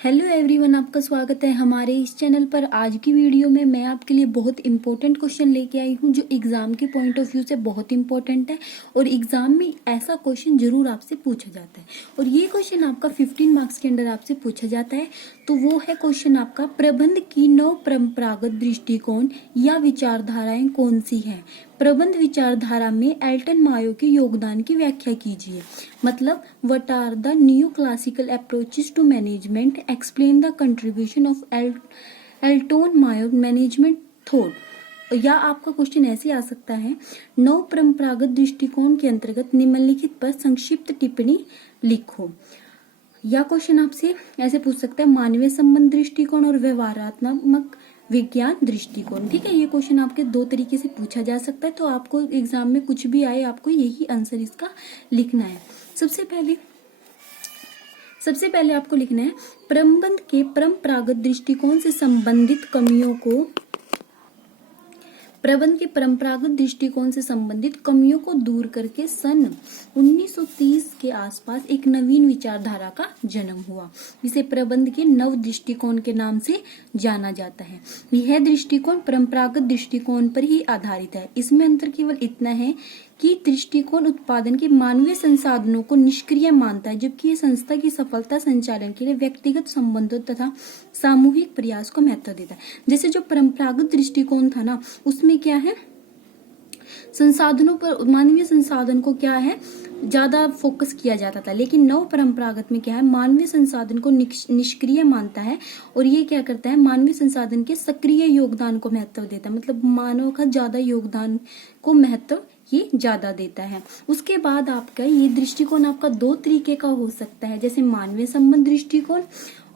Hello everyone, आपका स्वागत है हमारे इस चैनल पर। आज की वीडियो में मैं आपके लिए बहुत इंपॉर्टेंट क्वेश्चन लेके आई हूँ जो एग्जाम के पॉइंट ऑफ व्यू से बहुत इंपॉर्टेंट है और एग्जाम में ऐसा क्वेश्चन जरूर आपसे पूछा जाता है। और ये क्वेश्चन आपका 15 मार्क्स के अंदर आपसे पूछा जाता है। तो वो है क्वेश्चन आपका, प्रबंध की नव परंपरागत दृष्टिकोण या विचारधाराएं कौन सी है। प्रबंध विचारधारा में एल्टन मायो के योगदान की व्याख्या कीजिए। मतलब what are the new classical approaches to management, explain the contribution of Elton Mayo management thought. या आपका क्वेश्चन ऐसे आ सकता है, नव परंपरागत दृष्टिकोण के अंतर्गत निम्नलिखित पर संक्षिप्त टिप्पणी लिखो। या क्वेश्चन आपसे ऐसे पूछ सकता है, मानवीय संबंध दृष्टिकोण और व्यवहारात्मक विज्ञान दृष्टिकोण। ठीक है, ये क्वेश्चन आपके दो तरीके से पूछा जा सकता है। तो आपको एग्जाम में कुछ भी आए, आपको यही आंसर इसका लिखना है। सबसे पहले आपको लिखना है, प्रबंध के परंपरागत दृष्टिकोण से संबंधित कमियों को दूर करके सन 1930 के आसपास एक नवीन विचारधारा का जन्म हुआ, जिसे प्रबंध के नव दृष्टिकोण के नाम से जाना जाता है। यह दृष्टिकोण परंपरागत दृष्टिकोण पर ही आधारित है। इसमें अंतर केवल इतना है कि दृष्टिकोण उत्पादन के मानवीय संसाधनों को निष्क्रिय मानता है, जबकि ये संस्था की सफलता संचालन के लिए व्यक्तिगत संबंधों तथा सामूहिक प्रयास को महत्व देता है। जैसे जो परंपरागत दृष्टिकोण था ना, उसमें क्या है, संसाधनों पर, मानवीय संसाधन को क्या है, ज्यादा फोकस किया जाता था। लेकिन नव परंपरागत में क्या है, मानवीय संसाधन को निष्क्रिय मानता है और ये क्या करता है, मानवीय संसाधन के सक्रिय योगदान को महत्व देता है। मतलब मानव का ज्यादा योगदान को महत्व ये ज्यादा देता है। उसके बाद आपका ये दृष्टिकोण आपका दो तरीके का हो सकता है, जैसे मानवीय संबंध दृष्टिकोण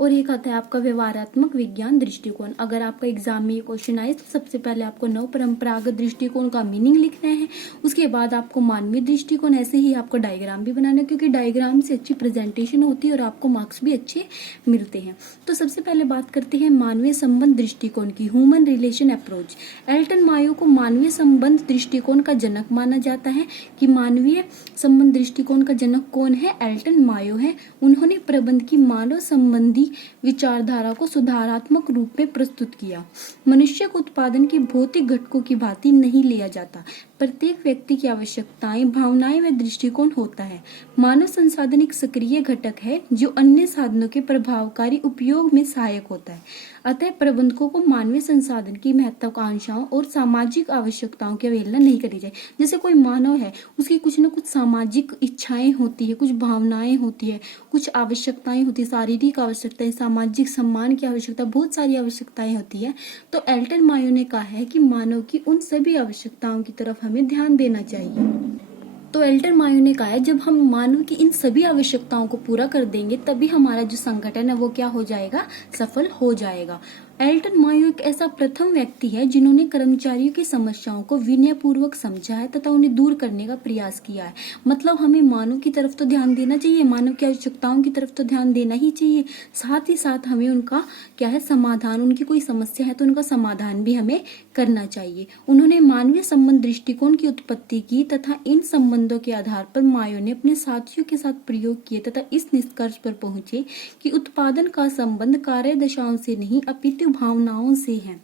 और एक आता है आपका व्यवहारात्मक विज्ञान दृष्टिकोण। अगर आपका एग्जाम में ये क्वेश्चन आए तो सबसे पहले आपको नव परंपरागत दृष्टिकोण का मीनिंग लिखना है। उसके बाद आपको मानवीय दृष्टिकोण, ऐसे ही आपको डायग्राम भी बनाना है, क्योंकि डायग्राम से अच्छी प्रेजेंटेशन होती है और आपको मार्क्स भी अच्छे मिलते हैं। तो सबसे पहले बात करते हैं मानवीय संबंध दृष्टिकोण की, human relation approach. Elton Mayo को मानवीय संबंध दृष्टिकोण का जनक माना जाता है। कि मानवीय संबंध दृष्टिकोण का जनक कौन है, एल्टन मायो है। उन्होंने प्रबंध की मानव संबंधी विचारधारा को सुधारात्मक रूप में प्रस्तुत किया। मनुष्य को उत्पादन के भौतिक घटकों की भांति नहीं लिया जाता। प्रत्येक व्यक्ति की आवश्यकताएं, भावनाएं व दृष्टिकोण होता है। मानव संसाधन एक सक्रिय घटक है जो अन्य साधनों के प्रभावकारी उपयोग में सहायक होता है। अतः प्रबंधकों को मानवीय संसाधन की महत्वाकांक्षाओं और सामाजिक आवश्यकताओं की अवहेलना नहीं करनी चाहिए। जैसे कोई मानव है, उसकी कुछ न कुछ सामाजिक इच्छाएं होती है, कुछ भावनाएं होती है, कुछ आवश्यकताएं होती है, शारीरिक आवश्यकताएं, सामाजिक सम्मान की आवश्यकता, बहुत सारी आवश्यकताएं होती है। तो एल्टन मायो ने कहा है कि मानव की उन सभी आवश्यकताओं की तरफ हमें ध्यान देना चाहिए। तो एल्टन मायो ने कहा है, जब हम मानव की इन सभी आवश्यकताओं को पूरा कर देंगे तभी हमारा जो संगठन है वो क्या हो जाएगा, सफल हो जाएगा। एल्टन मायो एक ऐसा प्रथम व्यक्ति है जिन्होंने कर्मचारियों की समस्याओं को विनयपूर्वक समझा है तथा उन्हें दूर करने का प्रयास किया है। मतलब हमें मानव की तरफ तो ध्यान देना चाहिए, मानव की आवश्यकताओं की तरफ तो ध्यान देना ही चाहिए, साथ ही साथ हमें उनका क्या है, समाधान, उनकी कोई समस्या है तो उनका समाधान भी हमें करना चाहिए। उन्होंने मानवीय संबंध दृष्टिकोण की उत्पत्ति की तथा इन संबंधों के आधार पर मायो ने अपने साथियों के साथ प्रयोग किए तथा इस निष्कर्ष पर पहुंचे कि उत्पादन का संबंध कार्य दशाओं से नहीं अपितु भावनाओं से है।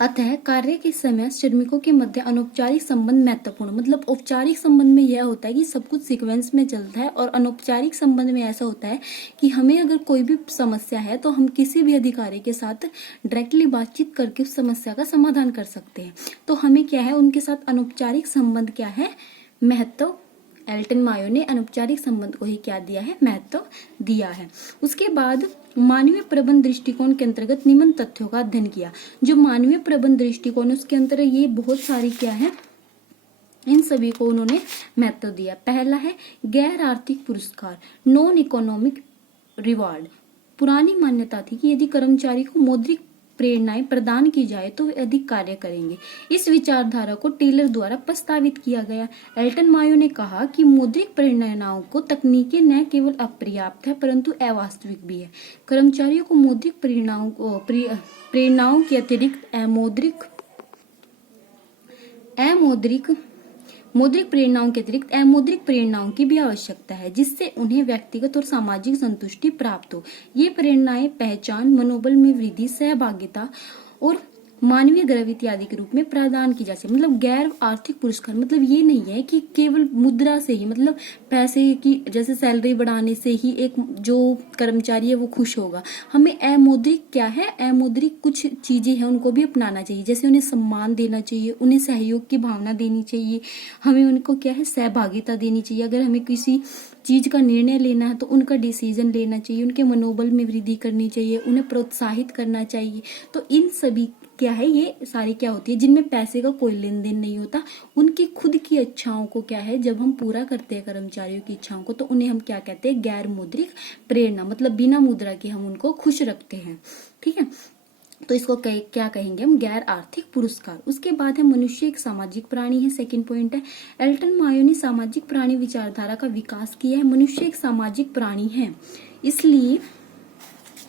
अतः कार्य के समय श्रमिकों के मध्य अनौपचारिक संबंध महत्वपूर्ण। मतलब औपचारिक संबंध में यह होता है कि सब कुछ सीक्वेंस में चलता है, और अनौपचारिक संबंध में ऐसा होता है कि हमें अगर कोई भी समस्या है तो हम किसी भी अधिकारी के साथ डायरेक्टली बातचीत करके उस समस्या का समाधान कर सकते हैं। तो हमें क्या है, उनके साथ अनौपचारिक संबंध क्या है, महत्व। एल्टन मायो ने अनौपचारिक संबंध को ही क्या दिया है, महत्व दिया है। उसके बाद मानवीय प्रबंध दृष्टिकोण के अंतर्गत निम्न तथ्यों का अध्ययन किया। जो मानवीय प्रबंध दृष्टिकोण उसके अंतर ये बहुत सारी क्या है, इन सभी को उन्होंने महत्व दिया। पहला है गैर आर्थिक पुरस्कार, नॉन इकोनॉमिक रिवार्ड। पुरानी मान्यता थी कि यदि कर्मचारी को मौद्रिक प्रेरणाएं प्रदान की जाए तो वे अधिक कार्य करेंगे। इस विचारधारा को टेलर द्वारा प्रस्तावित किया गया। एल्टन मायो ने कहा कि मौद्रिक प्रेरणाओं को तकनीकें न केवल अपर्याप्त है परंतु अवास्तविक भी है। कर्मचारियों को मौद्रिक प्रेरणाओं के अतिरिक्त अमौद्रिक मौद्रिक प्रेरणाओं के अतिरिक्त अमौद्रिक प्रेरणाओं की भी आवश्यकता है, जिससे उन्हें व्यक्तिगत और सामाजिक संतुष्टि प्राप्त हो। ये प्रेरणाएं पहचान, मनोबल में वृद्धि, सहभागिता और मानवीय गर्व इत्यादि के रूप में प्रदान की जा सकती। मतलब गैर आर्थिक पुरस्कार मतलब ये नहीं है कि केवल मुद्रा से ही, मतलब पैसे की जैसे सैलरी बढ़ाने से ही एक जो कर्मचारी है वो खुश होगा। हमें अमौद्रिक क्या है, अमौद्रिक कुछ चीजें हैं उनको भी अपनाना चाहिए, जैसे उन्हें सम्मान देना चाहिए, उन्हें सहयोग की भावना देनी चाहिए, हमें उनको क्या है सहभागिता देनी चाहिए। अगर हमें किसी चीज का निर्णय लेना है तो उनका डिसीजन लेना चाहिए, उनके मनोबल में वृद्धि करनी चाहिए, उन्हें प्रोत्साहित करना चाहिए। तो इन सभी क्या है, ये सारी क्या होती है जिनमें पैसे का कोई लेन देन नहीं होता, उनकी खुद की इच्छाओं को क्या है जब हम पूरा करते हैं कर्मचारियों की इच्छाओं को, तो उन्हें हम क्या कहते हैं, गैर मौद्रिक प्रेरणा, मतलब बिना मुद्रा के हम उनको खुश रखते हैं। ठीक है, तो इसको क्या कहेंगे हम, गैर आर्थिक पुरस्कार। उसके बाद है मनुष्य एक सामाजिक प्राणी है, सेकंड पॉइंट है। एल्टन मायो ने सामाजिक प्राणी विचारधारा का विकास किया है। मनुष्य एक सामाजिक प्राणी है,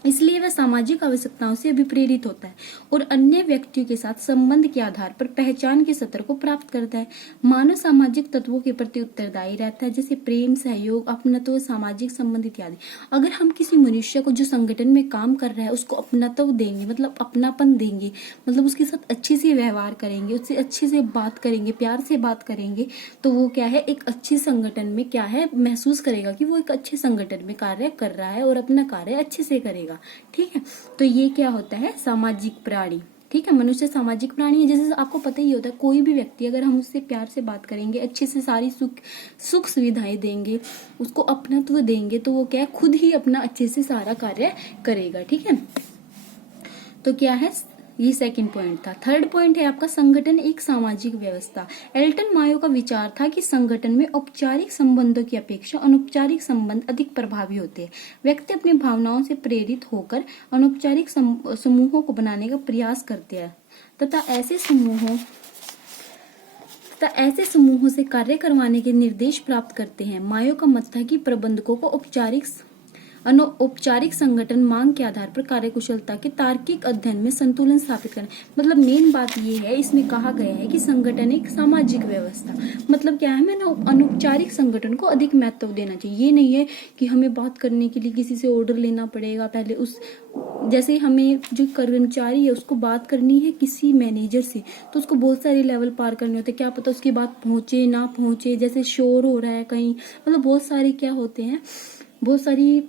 इसलिए वह सामाजिक आवश्यकताओं से अभिप्रेरित होता है और अन्य व्यक्तियों के साथ संबंध के आधार पर पहचान के स्तर को प्राप्त करता है। मानव सामाजिक तत्वों के प्रति उत्तरदायी रहता है, जैसे प्रेम, सहयोग, अपनत्व, सामाजिक संबंध इत्यादि। अगर हम किसी मनुष्य को जो संगठन में काम कर रहा है उसको अपनत्व देंगे, मतलब अपनापन देंगे, मतलब उसके साथ अच्छे से व्यवहार करेंगे, उससे अच्छे से बात करेंगे, प्यार से बात करेंगे, तो वो क्या है एक अच्छे संगठन में क्या है महसूस करेगा कि वो एक अच्छे संगठन में कार्य कर रहा है और अपना कार्य अच्छे से करेगा। ठीक है, तो ये क्या होता है, सामाजिक प्राणी। ठीक है, मनुष्य सामाजिक प्राणी है। जैसे आपको पता ही होता है, कोई भी व्यक्ति अगर हम उससे प्यार से बात करेंगे, अच्छे से सारी सुख सुविधाएं देंगे, उसको अपनत्व देंगे, तो वो क्या है खुद ही अपना अच्छे से सारा कार्य करेगा। ठीक है, तो क्या है, ये सेकंड पॉइंट था। थर्ड पॉइंट है आपका संगठन एक सामाजिक व्यवस्था। एल्टन मायो का विचार था कि संगठन में औपचारिक संबंधों की अपेक्षा अनौपचारिक संबंध अधिक प्रभावी होते हैं। व्यक्ति अपनी भावनाओं से प्रेरित होकर अनौपचारिक समूहों को बनाने का प्रयास करते हैं तथा ऐसे समूहों से कार्य करवाने के निर्देश प्राप्त करते हैं। मायो का मत था कि प्रबंधकों को अनौपचारिक संगठन मांग के आधार पर कार्यकुशलता के तार्किक अध्ययन में संतुलन स्थापित करना। मतलब मेन बात ये है, इसमें कहा गया है कि संगठन एक सामाजिक व्यवस्था, मतलब क्या है, हमें अनौपचारिक संगठन को अधिक महत्व देना चाहिए। ये नहीं है कि हमें बात करने के लिए किसी से ऑर्डर लेना पड़ेगा, पहले उस जैसे हमें जो कर्मचारी है उसको बात करनी है किसी मैनेजर से, तो उसको बहुत सारे लेवल पार करने होते हैं, क्या पता उसकी बात पहुंचे ना पहुंचे, जैसे शोर हो रहा है कहीं, मतलब बहुत सारे क्या होते हैं, बहुत सारी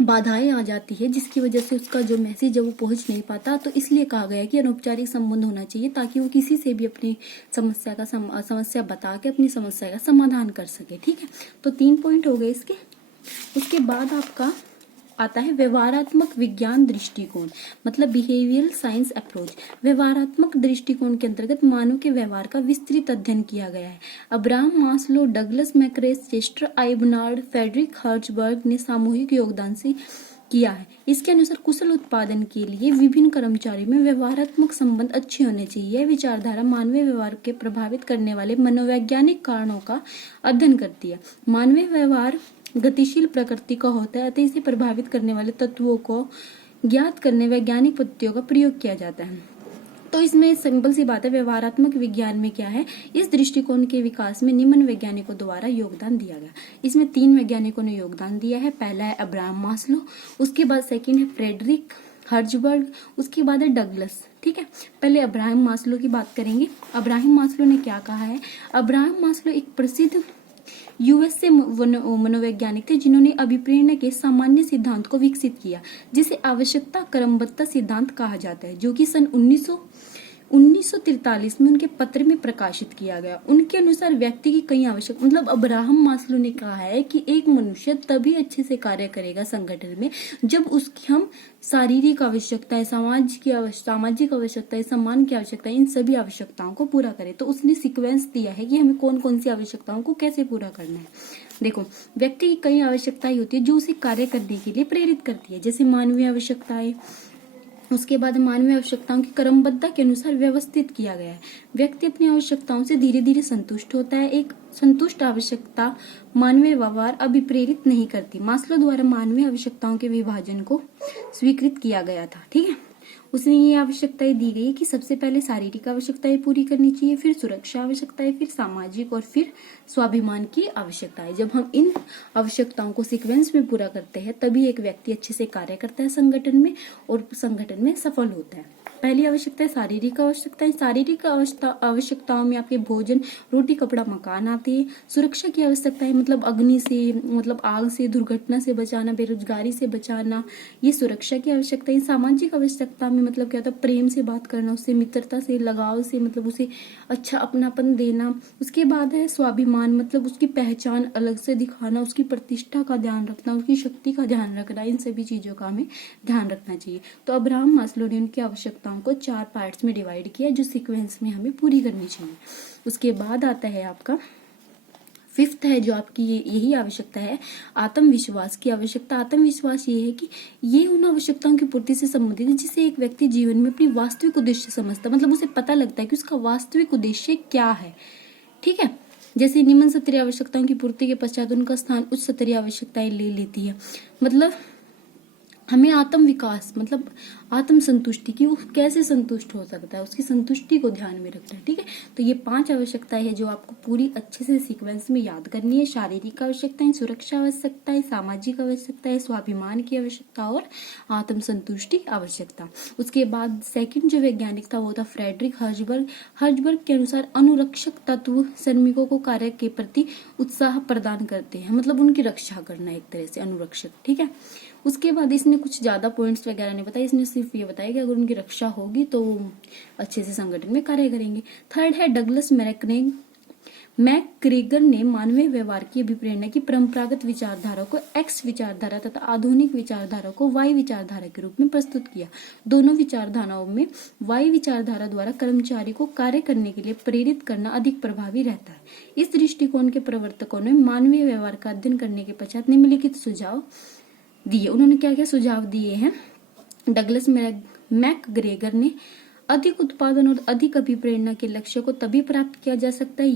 बाधाएं आ जाती है जिसकी वजह से उसका जो मैसेज है वो पहुंच नहीं पाता। तो इसलिए कहा गया है कि अनौपचारिक संबंध होना चाहिए ताकि वो किसी से भी अपनी समस्या बता के अपनी समस्या का समाधान कर सके। ठीक है, तो 3 पॉइंट हो गए इसके। उसके बाद आपका आता है व्यवहारात्मक विज्ञान दृष्टिकोण, मतलब बिहेवियरल साइंस अप्रोच। व्यवहारात्मक दृष्टिकोण के अंतर्गत मानव के व्यवहार का विस्तृत अध्ययन किया गया है। Abraham Maslow, Douglas McGregor, Chester Barnard, Frederick Herzberg ने सामूहिक योगदान से किया है। इसके अनुसार कुशल उत्पादन के लिए विभिन्न कर्मचारियों में व्यवहारात्मक संबंध अच्छे होने चाहिए। यह विचारधारा मानवीय व्यवहार के प्रभावित करने वाले मनोवैज्ञानिक कारणों का अध्ययन करती है। मानवीय व्यवहार गतिशील प्रकृति का होता है, अतः इसे प्रभावित करने वाले तत्वों को ज्ञात करने वैज्ञानिक पद्धतियों का प्रयोग किया जाता है। तो इसमें सिंपल सी बात है, व्यवहारात्मक विज्ञान में क्या है, इस दृष्टिकोण के विकास में निम्न वैज्ञानिकों द्वारा योगदान दिया गया। इसमें 3 वैज्ञानिकों ने योगदान दिया है। पहला है अब्राहम मास्लो, उसके बाद सेकंड है फ्रेडरिक हर्ट्जबर्ग, उसके बाद है डगलस। ठीक है, पहले अब्राहम मास्लो की बात करेंगे। अब्राहम मास्लो ने क्या कहा है, अब्राहम मास्लो एक प्रसिद्ध यूएसए मनोवैज्ञानिक थे जिन्होंने अभिप्रेरणा के सामान्य सिद्धांत को विकसित किया, जिसे आवश्यकता क्रमबद्धता सिद्धांत कहा जाता है, जो कि सन 1943 में उनके पत्र में प्रकाशित किया गया। उनके अनुसार व्यक्ति की कई आवश्यक, मतलब अब्राहम मास्लो ने कहा है कि एक मनुष्य तभी अच्छे से कार्य करेगा संगठन में जब उसकी हम शारीरिक आवश्यकताएं, सामाजिक आवश्यकताएं, सम्मान की आवश्यकताएं, इन सभी आवश्यकताओं को पूरा करे। तो उसने सीक्वेंस दिया है कि हमें कौन कौन सी आवश्यकताओं को कैसे पूरा करना है। देखो, व्यक्ति की कई आवश्यकताएं होती है जो उसे कार्य करने के लिए प्रेरित करती है, जैसे मानवीय आवश्यकताएं। उसके बाद मानवीय आवश्यकताओं की क्रमबद्धता के अनुसार व्यवस्थित किया गया है। व्यक्ति अपनी आवश्यकताओं से धीरे धीरे संतुष्ट होता है। एक संतुष्ट आवश्यकता मानवीय व्यवहार अभिप्रेरित नहीं करती। मास्लो द्वारा मानवीय आवश्यकताओं के विभाजन को स्वीकृत किया गया था। ठीक है, उसमें ये आवश्यकताएं दी गई है कि सबसे पहले शारीरिक आवश्यकताएं पूरी करनी चाहिए, फिर सुरक्षा आवश्यकताएं, फिर सामाजिक और फिर स्वाभिमान की आवश्यकताएं। जब हम इन आवश्यकताओं को सीक्वेंस में पूरा करते हैं तभी एक व्यक्ति अच्छे से कार्य करता है संगठन में और संगठन में सफल होता है। पहली आवश्यकता है शारीरिक आवश्यकताएं। शारीरिक आवश्यकताओं में आपके भोजन, रोटी, कपड़ा, मकान आते हैं। सुरक्षा की आवश्यकताएं मतलब अग्नि से, मतलब आग से, दुर्घटना से बचाना, बेरोजगारी से बचाना, ये सुरक्षा की आवश्यकता है। सामाजिक आवश्यकता में मतलब क्या होता है, प्रेम से बात करना, उससे मित्रता से, लगाव से, मतलब उसे अच्छा अपनापन देना। उसके बाद है स्वाभिमान, मतलब उसकी पहचान अलग से दिखाना, उसकी प्रतिष्ठा का ध्यान रखना, उसकी शक्ति का ध्यान रखना, इन सभी चीजों का हमें ध्यान रखना चाहिए। तो अब्राहम मास्लो ने उनकी आवश्यकताओं को 4 पार्ट्स में डिवाइड किया जो सीक्वेंस में हमें पूरी करनी चाहिए। उसके बाद आता है आपका 5th है जो आपकी यही आवश्यकता है, आत्मविश्वास की आवश्यकता। आत्मविश्वास ये है कि ये उन आवश्यकताओं की पूर्ति से संबंधित है जिसे एक व्यक्ति जीवन में अपनी वास्तविक उद्देश्य समझता, मतलब उसे पता लगता है कि उसका वास्तविक उद्देश्य क्या है। ठीक है, जैसे निम्न स्तरीय आवश्यकताओं की पूर्ति के पश्चात उनका स्थान उच्च स्तरीय आवश्यकताएं ले लेती है। मतलब हमें आत्म विकास, मतलब आत्म संतुष्टि की, वो कैसे संतुष्ट हो सकता है, उसकी संतुष्टि को ध्यान में रखना है। ठीक है, तो ये 5 आवश्यकताएं है जो आपको पूरी अच्छे से सीक्वेंस में याद करनी है। शारीरिक आवश्यकताएं, सुरक्षा आवश्यकताएं, सामाजिक आवश्यकताएं, स्वाभिमान की आवश्यकता और आत्म संतुष्टि आवश्यकता। उसके बाद सेकंड जो वैज्ञानिक था वो था फ्रेडरिक हर्जबर्ग। हर्जबर्ग के अनुसार अनुरक्षक तत्व श्रमिकों को कार्य के प्रति उत्साह प्रदान करते हैं, मतलब उनकी रक्षा करना एक तरह से अनुरक्षक। ठीक है, उसके बाद इसने कुछ ज्यादा पॉइंट्स वगैरह नहीं बताया, इसने सिर्फ ये बताया कि अगर उनकी रक्षा होगी तो वो अच्छे से संगठन में कार्य करेंगे। थर्ड है डगलस मैकग्रेगर ने मानवीय व्यवहार की अभिप्रेरणा की परंपरागत विचारधारा को एक्स विचारधारा तथा आधुनिक विचारधारा को वाई विचारधारा के रूप में प्रस्तुत किया। दोनों विचारधाराओं में वाई विचारधारा द्वारा कर्मचारी को कार्य करने के लिए प्रेरित करना अधिक प्रभावी रहता है। इस दृष्टिकोण के प्रवर्तकों ने मानवीय व्यवहार का अध्ययन करने के पश्चात निम्नलिखित सुझाव दिए। उन्होंने क्या क्या सुझाव दिए हैं? डगलस मैकग्रेगर ने अधिक उत्पादन और अधिक अभिप्रेरणा के लक्ष्य को तभी प्राप्त किया जा सकता है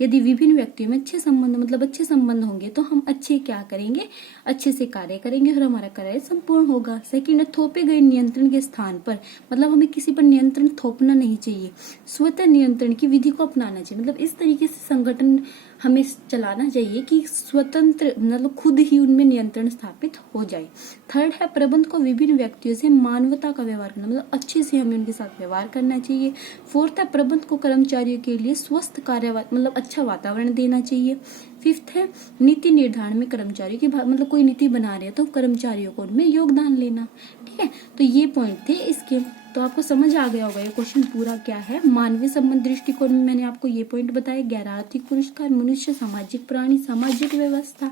यदि विभिन्न व्यक्तियों में अच्छे संबंध, मतलब अच्छे संबंध होंगे तो हम अच्छे क्या करेंगे, अच्छे से कार्य करेंगे और हमारा कार्य संपूर्ण होगा। सेकंड है थोपे गए नियंत्रण के स्थान पर, मतलब हमें किसी पर नियंत्रण थोपना नहीं चाहिए, स्वतः नियंत्रण की विधि को अपनाना चाहिए। मतलब इस तरीके से संगठन हमें चलाना चाहिए कि स्वतंत्र, मतलब खुद ही उनमें नियंत्रण स्थापित हो जाए। थर्ड है प्रबंध को विभिन्न व्यक्तियों से मानवता का व्यवहार करना, मतलब अच्छे से हमें उनके साथ व्यवहार करना चाहिए। फोर्थ है प्रबंध को कर्मचारियों के लिए स्वस्थ कार्य, मतलब अच्छा वातावरण देना चाहिए। फिफ्थ है नीति निर्धारण में कर्मचारियों की, मतलब कोई नीति बना रहे हैं तो कर्मचारियों को उनमें योगदान लेना। ठीक है, तो ये पॉइंट थे इसके। तो आपको समझ आ गया होगा ये क्वेश्चन पूरा क्या है। मानवीय संबंध दृष्टिकोण में मैंने आपको ये पॉइंट बताए, गैर आर्थिक पुरस्कार, मनुष्य सामाजिक प्राणी, सामाजिक व्यवस्था,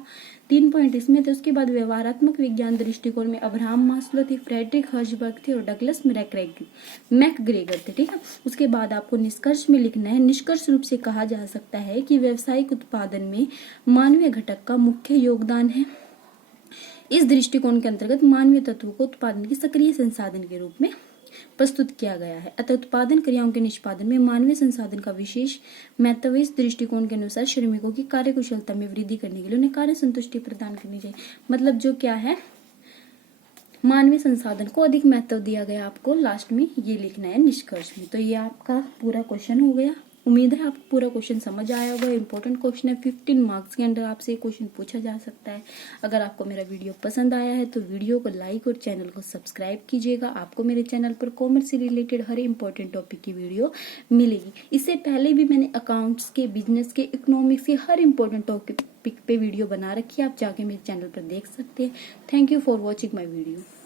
3 पॉइंट इसमें थे। उसके बाद व्यवहारात्मक विज्ञान दृष्टिकोण में अब्राहम मास्लो थे, फ्रेडरिक हर्जबर्ग थे और डगलस मैकग्रेगर थे। ठीक है, उसके बाद आपको निष्कर्ष में लिखना है। निष्कर्ष रूप से कहा जा सकता है कि व्यावसायिक उत्पादन में मानवीय घटक का मुख्य योगदान है। इस दृष्टिकोण के अंतर्गत मानवीय तत्व को उत्पादन के सक्रिय संसाधन के रूप में प्रस्तुत किया गया है। अतः उत्पादन क्रियाओं के निष्पादन में मानवीय संसाधन का विशेष महत्व। इस दृष्टिकोण के अनुसार श्रमिकों की कार्य कुशलता में वृद्धि करने के लिए उन्हें कार्य संतुष्टि प्रदान करनी चाहिए। मतलब जो क्या है, मानवीय संसाधन को अधिक महत्व दिया गया। आपको लास्ट में ये लिखना है निष्कर्ष में। तो ये आपका पूरा क्वेश्चन हो गया। उम्मीद है आपको पूरा क्वेश्चन समझ आया होगा। इंपॉर्टेंट क्वेश्चन है, 15 मार्क्स के अंदर आपसे क्वेश्चन पूछा जा सकता है। अगर आपको मेरा वीडियो पसंद आया है तो वीडियो को लाइक और चैनल को सब्सक्राइब कीजिएगा। आपको मेरे चैनल पर कॉमर्स से रिलेटेड हर इंपॉर्टेंट टॉपिक की वीडियो मिलेगी। इससे पहले भी मैंने अकाउंट्स के, बिजनेस के, इकोनॉमिक्स के हर इंपॉर्टेंट टॉपिक पे वीडियो बना रखी है, आप जाके मेरे चैनल पर देख सकते हैं। Thank you for watching my video.